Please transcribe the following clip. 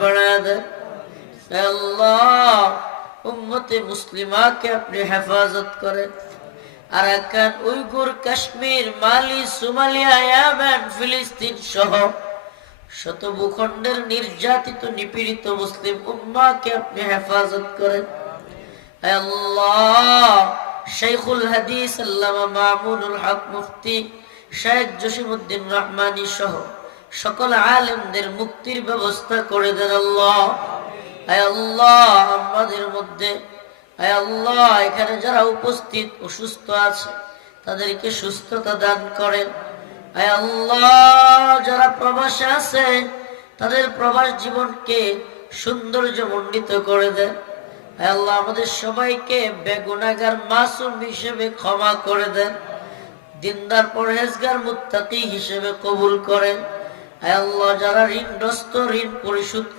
बढ़ा दे। अल्लाह उम्मते मुस्लिमा के अपनी हिफाजत करे। আরাকান, উইগুর, কাশ্মীর, মালি, সোমালিয়া, ইয়েমেন, ফিলিস্তিন সহ শত ভূখণ্ডের নির্যাতিত নিপীড়িত মুসলিম উম্মাহকে আপনি হেফাজত করেন। হে আল্লাহ, শাইখুল হাদিস আল্লামা মামুনুল হক মুফতি শেখ জসিমউদ্দিন রহমানী সহ সকল আলেমদের মুক্তির ব্যবস্থা করে দেন আল্লাহ। হে আল্লাহ, আমাদের মধ্যে হে আল্লাহ এখানে যারা উপস্থিত অসুস্থ আছে তাদেরকে সুস্থতা দান করেন। হে আল্লাহ, যারা প্রবাসে আছে তাদের প্রবাস জীবনকে সৌন্দর্যমণ্ডিত করে দেন। হে আল্লাহ, আমাদের সবাইকে বেগুনাহগার মাসুম হিসেবে ক্ষমা করে দেন, দিনদার পরহেজগার মুত্তাকি হিসেবে কবুল করেন। হে আল্লাহ, যারা ঋণগ্রস্ত ঋণ পরিশোধ